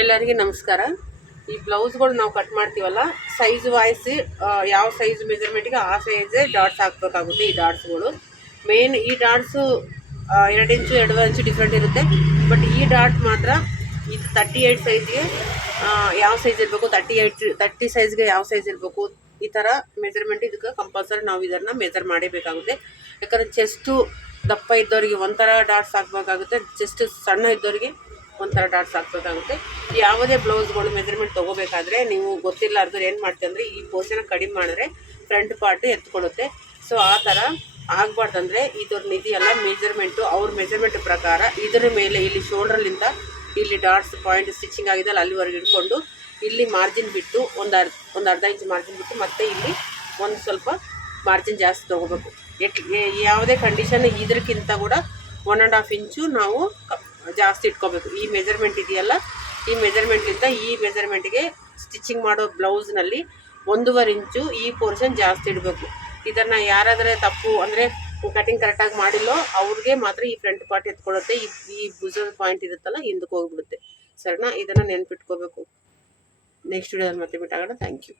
ಎಲ್ಲರಿಗೆ ನಮಸ್ಕಾರ. ಈ ಬ್ಲೌಸ್ಗಳು ನಾವು ಕಟ್ ಮಾಡ್ತೀವಲ್ಲ, ಸೈಜ್ ವಾಯ್ಸ್ ಯಾವ ಸೈಜ್ ಮೆಜರ್ಮೆಂಟ್ಗೆ ಆ ಸೈಜೇ ಡಾಟ್ಸ್ ಹಾಕಬೇಕಾಗುತ್ತೆ. ಈ ಡಾಟ್ಸ್ಗಳು ಮೇನ್ ಈ ಡಾಟ್ಸು 2 ಇಂಚು 2 ಇಂಚು ಡಿಫ್ರೆಂಟ್ ಇರುತ್ತೆ. ಬಟ್ ಈ ಡಾಟ್ ಮಾತ್ರ ಇದು 38 ಸೈಜ್ಗೆ ಯಾವ ಸೈಜ್ ಇರಬೇಕು, 30 ಸೈಜ್ಗೆ ಯಾವ ಸೈಜ್ ಇರಬೇಕು, ಈ ಥರ ಮೆಜರ್ಮೆಂಟ್ ಇದಕ್ಕೆ ಕಂಪಲ್ಸರಿ ನಾವು ಇದನ್ನು ಮೆಜರ್ ಮಾಡಬೇಕಾಗುತ್ತೆ. ಯಾಕಂದರೆ ಚೆಸ್ಟು ದಪ್ಪ ಇದ್ದವರಿಗೆ ಒಂಥರ ಡಾಟ್ಸ್ ಹಾಕಬೇಕಾಗುತ್ತೆ, ಚೆಸ್ಟ್ ಸಣ್ಣ ಇದ್ದವರಿಗೆ ಒಂಥರ ಡಾಟ್ಸ್ ಹಾಕಬೇಕಾಗುತ್ತೆ. ಯಾವುದೇ ಬ್ಲೌಸ್ಗಳು ಮೆಜರ್ಮೆಂಟ್ ತೊಗೋಬೇಕಾದ್ರೆ ನೀವು ಗೊತ್ತಿಲ್ಲಾರ್ದ್ರೆ ಏನು ಮಾಡ್ತೀವಿ ಅಂದರೆ ಈ ಪೋರ್ಷನ್ ಕಡಿಮೆ ಮಾಡಿದ್ರೆ ಫ್ರಂಟ್ ಪಾರ್ಟ್ ಎತ್ಕೊಳ್ಳುತ್ತೆ. ಸೊ ಆ ಥರ ಆಗಬಾರ್ದಂದ್ರೆ ಇದನ್ನ ಇದೆಯಲ್ಲ ಮೆಜರ್ಮೆಂಟು, ಅವ್ರ ಮೆಜರ್ಮೆಂಟ್ ಪ್ರಕಾರ ಇದರ ಮೇಲೆ ಇಲ್ಲಿ ಶೋಲ್ಡ್ರಲ್ಲಿಂದ ಇಲ್ಲಿ ಡಾಟ್ಸ್ ಪಾಯಿಂಟ್ ಸ್ಟಿಚಿಂಗ್ ಆಗಿದೆಯಲ್ಲ ಅಲ್ಲಿವರೆಗೆ ಇಟ್ಕೊಂಡು ಇಲ್ಲಿ ಮಾರ್ಜಿನ್ ಬಿಟ್ಟು ಒಂದು ಅರ್ಧ ಇಂಚ್ ಮಾರ್ಜಿನ್ ಬಿಟ್ಟು ಮತ್ತೆ ಇಲ್ಲಿ ಒಂದು ಸ್ವಲ್ಪ ಮಾರ್ಜಿನ್ ಜಾಸ್ತಿ ತೊಗೋಬೇಕು. ಯಾವುದೇ ಕಂಡೀಷನ್ ಇದಕ್ಕಿಂತ ಕೂಡ 1.5 ಇಂಚು ನಾವು ಜಾಸ್ತಿ ಇಟ್ಕೋಬೇಕು. ಈ ಮೆಜರ್ಮೆಂಟ್ ಇದೆಯಲ್ಲ, ಈ ಮೆಜರ್ಮೆಂಟ್ಲಿಂದ ಈ ಮೆಜರ್ಮೆಂಟ್ಗೆ ಸ್ಟಿಚಿಂಗ್ ಮಾಡೋ ಬ್ಲೌಸ್ನಲ್ಲಿ 1.5 ಇಂಚು ಈ ಪೋರ್ಷನ್ ಜಾಸ್ತಿ ಇಡಬೇಕು. ಇದನ್ನು ಯಾರಾದರೆ ತಪ್ಪು ಅಂದರೆ ಕಟಿಂಗ್ ಕರೆಕ್ಟಾಗಿ ಮಾಡಿಲ್ಲೋ ಅವ್ರಿಗೆ ಮಾತ್ರ ಈ ಫ್ರಂಟ್ ಪಾರ್ಟ್ ಎತ್ಕೊಳ್ಳುತ್ತೆ, ಈ ಭುಜದ ಪಾಯಿಂಟ್ ಇರುತ್ತಲ್ಲ ಹಿಂದಕ್ಕೆ ಹೋಗ್ಬಿಡುತ್ತೆ. ಸರಿನಾ? ಇದನ್ನು ನೆನ್ಪಿಟ್ಕೋಬೇಕು. ನೆಕ್ಸ್ಟ್ ವಿಡಿಯೋದಲ್ಲಿ ಮತ್ತೆ ಮೀಟ್ ಆಗೋಣ. Thank you.